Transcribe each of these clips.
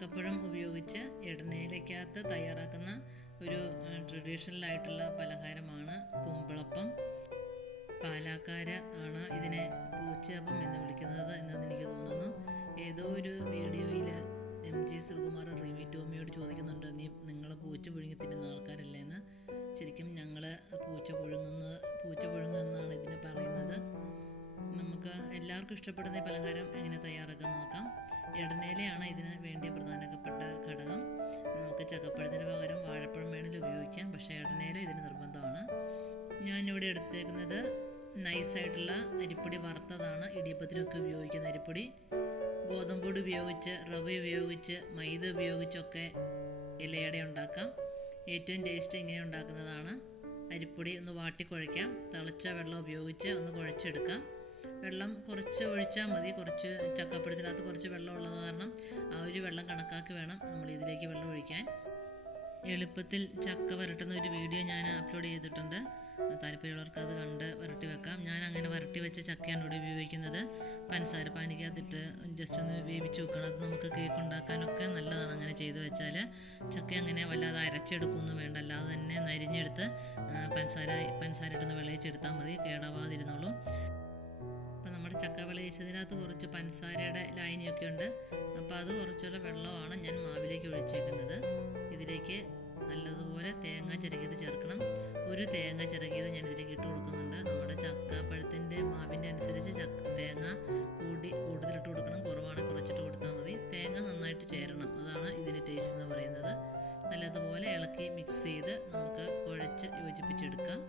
ചക്കപ്പഴം ഉപയോഗിച്ച് എണ്ണയിലേക്കകത്ത് തയ്യാറാക്കുന്ന ഒരു ട്രഡീഷണൽ ആയിട്ടുള്ള പലഹാരമാണ് കുമ്പിളപ്പം. പാലക്കാർ ആണ് ഇതിനെ പൂച്ചപ്പം എന്ന് വിളിക്കുന്നത് എന്നെന്ന് എനിക്ക് തോന്നുന്നു. ഏതോ ഒരു വീഡിയോയിൽ MG ശ്രീകുമാർ റിമി ടോമിയോട് ചോദിക്കുന്നുണ്ട്, നിങ്ങൾ പൂച്ച പുഴുങ്ങി തിന്നുന്ന ആൾക്കാരല്ലേ എന്ന്. ശരിക്കും ഞങ്ങൾ പൂച്ച പുഴുങ്ങുന്നതാണ് ഇതിന് പറയുന്നത്. നമുക്ക് എല്ലാവർക്കും ഇഷ്ടപ്പെടുന്ന ഈ പലഹാരം എങ്ങനെ തയ്യാറാക്കാൻ നോക്കാം. എടനേലയാണ് ഇതിന് വേണ്ടിയ പ്രധാനപ്പെട്ട ഘടകം. നമുക്ക് ചക്കപ്പഴത്തിന് പകരം വാഴപ്പഴം വേണമെങ്കിൽ ഉപയോഗിക്കാം, പക്ഷേ എടനേല ഇതിന് നിർബന്ധമാണ്. ഞാനിവിടെ എടുത്തേക്കുന്നത് നൈസായിട്ടുള്ള അരിപ്പൊടി വറുത്തതാണ്. ഇടിയപ്പത്തിനൊക്കെ ഉപയോഗിക്കുന്ന അരിപ്പൊടി. ഗോതമ്പൊടി ഉപയോഗിച്ച്, റവ ഉപയോഗിച്ച്, മൈദ ഉപയോഗിച്ചൊക്കെ ഇലയട ഉണ്ടാക്കാം. ഏറ്റവും ടേസ്റ്റ് ഇങ്ങനെ ഉണ്ടാക്കുന്നതാണ്. അരിപ്പൊടി ഒന്ന് വാട്ടിക്കുഴയ്ക്കാം. തിളച്ച വെള്ളം ഉപയോഗിച്ച് ഒന്ന് കുഴച്ചെടുക്കാം. വെള്ളം കുറച്ച് ഒഴിച്ചാൽ മതി. കുറച്ച് ചക്കപ്പഴത്തിനകത്ത് കുറച്ച് വെള്ളം ഉള്ളത് കാരണം ആ ഒരു വെള്ളം കണക്കാക്കി വേണം നമ്മൾ ഇതിലേക്ക് വെള്ളം ഒഴിക്കാൻ. എളുപ്പത്തിൽ ചക്ക വരട്ടുന്ന ഒരു വീഡിയോ ഞാൻ അപ്ലോഡ് ചെയ്തിട്ടുണ്ട്. താല്പര്യമുള്ളവർക്ക് അത് കണ്ട് വരട്ടി വെക്കാം. ഞാൻ അങ്ങനെ വരട്ടി വെച്ച ചക്കയാണ് ഇവിടെ ഉപയോഗിക്കുന്നത്. പഞ്ചസാര പാനിക്കകത്തിട്ട് ജസ്റ്റ് ഒന്ന് വേവിച്ച് വെക്കണം. അത് നമുക്ക് കേക്ക് ഉണ്ടാക്കാനൊക്കെ നല്ലതാണ് അങ്ങനെ ചെയ്ത് വെച്ചാൽ. ചക്ക അങ്ങനെ വല്ലാതെ അരച്ചെടുക്കൊന്നും വേണ്ട, അല്ലാതെ തന്നെ നരിഞ്ഞെടുത്ത് പഞ്ചസാര ഇട്ടൊന്ന് വിളയിച്ചെടുത്താൽ മതി, കേടാവാതിരുന്നോളും. അപ്പം നമ്മുടെ ചക്ക വിളയിച്ചതിനകത്ത് കുറച്ച് പഞ്ചസാരയുടെ ലായനിയൊക്കെ ഉണ്ട്. അപ്പോൾ അത് കുറച്ചുള്ള വെള്ളമാണ് ഞാൻ മാവിലേക്ക് ഒഴിച്ചേക്കുന്നത്. ഇതിലേക്ക് നല്ലതുപോലെ തേങ്ങ ചിരകിയത് ചേർക്കണം. ഒരു തേങ്ങ ചിരകിയത് ഞാൻ ഇതിലേക്ക് ഇട്ട് കൊടുക്കുന്നുണ്ട്. നമ്മുടെ ചക്കപ്പഴത്തിൻ്റെ മാവിൻ്റെ അനുസരിച്ച് തേങ്ങ കൂടുതലിട്ട് കൊടുക്കണം, കുറവാണെങ്കിൽ കുറച്ചിട്ട് കൊടുത്താൽ മതി. തേങ്ങ നന്നായിട്ട് ചേരണം, അതാണ് ഇതിന് ടേസ്റ്റ് എന്ന് പറയുന്നത്. നല്ലതുപോലെ ഇളക്കി മിക്സ് ചെയ്ത് നമുക്ക് കുഴച്ച് യോജിപ്പിച്ചെടുക്കാം.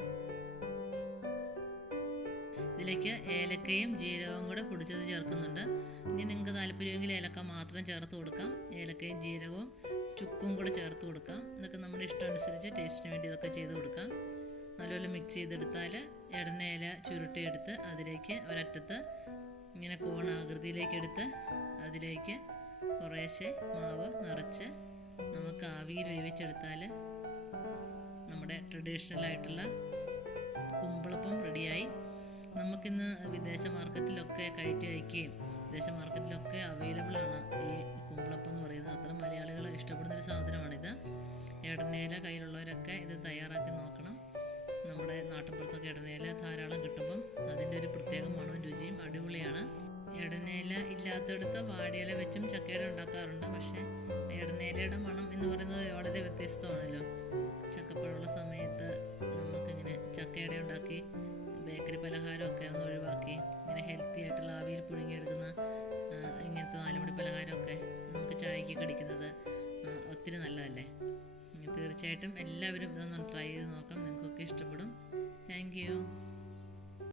ഇതിലേക്ക് ഏലക്കയും ജീരകവും കൂടെ പൊടിച്ചത് ചേർക്കുന്നുണ്ട്. ഇനി നിങ്ങൾക്ക് താല്പര്യമെങ്കിൽ ഏലക്ക മാത്രം ചേർത്ത് കൊടുക്കാം. ഏലക്കയും ജീരകവും ചുക്കും കൂടെ ചേർത്ത് കൊടുക്കാം. ഇതൊക്കെ നമ്മുടെ ഇഷ്ടം അനുസരിച്ച് ടേസ്റ്റിന് വേണ്ടി ഇതൊക്കെ ചെയ്ത് കൊടുക്കാം. നല്ലപോലെ മിക്സ് ചെയ്തെടുത്താൽ എടനേല ചുരുട്ടിയെടുത്ത് അതിലേക്ക് ഒരറ്റത്ത് ഇങ്ങനെ കോണാകൃതിയിലേക്ക് എടുത്ത് അതിലേക്ക് കുറേശ്ശെ മാവ് നിറച്ച് നമുക്ക് ആവിയിൽ വേവിച്ചെടുത്താൽ നമ്മുടെ ട്രഡീഷണൽ ആയിട്ടുള്ള കുമ്പിളപ്പം റെഡിയായി. നമുക്കിന്ന് വിദേശ മാർക്കറ്റിലൊക്കെ കയറ്റി അയക്കുകയും വിദേശ മാർക്കറ്റിലൊക്കെ അവൈലബിൾ ആണ് ഈ കുമ്പിളപ്പം എന്ന് പറയുന്നത്. അത്ര മലയാളികൾ ഇഷ്ടപ്പെടുന്നൊരു സാധനമാണിത്. എടനേല കയ്യിലുള്ളവരൊക്കെ ഇത് തയ്യാറാക്കി നോക്കണം. നമ്മുടെ നാട്ടിൻപുറത്തൊക്കെ എടനേല ധാരാളം കിട്ടുമ്പം അതിൻ്റെ ഒരു പ്രത്യേക മണവും രുചിയും അടിപൊളിയാണ്. എടനേല ഇല്ലാത്തടുത്ത് വാഴയില വെച്ചും ചക്കയുടെ ഉണ്ടാക്കാറുണ്ട്. പക്ഷേ എടനേലയുടെ മണം എന്ന് പറയുന്നത് വളരെ വ്യത്യസ്തമാണല്ലോ. ചക്കപ്പഴമുള്ള സമയത്ത് നമുക്കിങ്ങനെ ചക്കയുടെ ഉണ്ടാക്കി ബേക്കറി പലഹാരമൊക്കെ ഒന്ന് ഒഴിവാക്കി ഇങ്ങനെ ഹെൽത്തി ആയിട്ടുള്ള ആവിയിൽ പുഴുങ്ങിയെടുക്കുന്ന ഇങ്ങനത്തെ 4 മണി പലഹാരമൊക്കെ നമുക്ക് ചായക്ക് കടിക്കുന്നത് ഒത്തിരി നല്ലതല്ലേ. തീർച്ചയായിട്ടും എല്ലാവരും ഇതൊന്ന് ട്രൈ ചെയ്ത് നോക്കണം, നിങ്ങൾക്കൊക്കെ ഇഷ്ടപ്പെടും. Thank you.